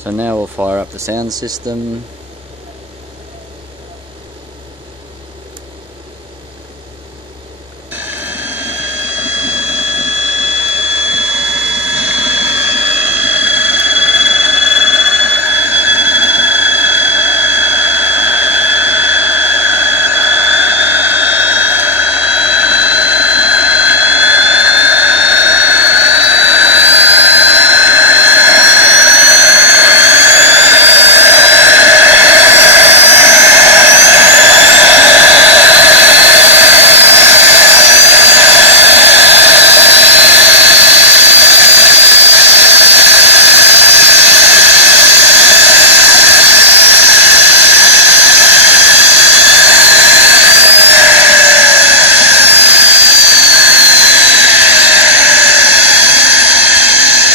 So now we'll fire up the sound system.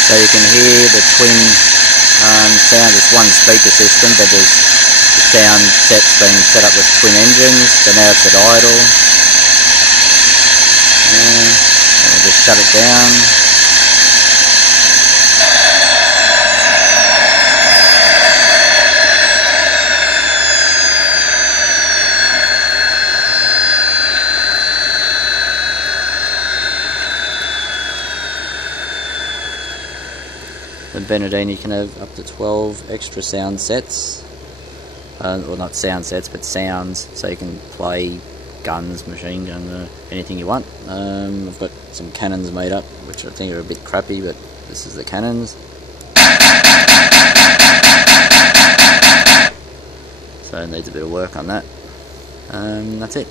So you can hear the twin sound. It's one speaker system, but there's the sound set's been set up with twin engines, so now it's at idle. I'll just shut it down. The Benedini can have up to 12 extra sound sets, well, not sound sets, but sounds, so you can play guns, machine gun, anything you want. I've got some cannons made up, which I think are a bit crappy, but this is the cannons. So it needs a bit of work on that. That's it.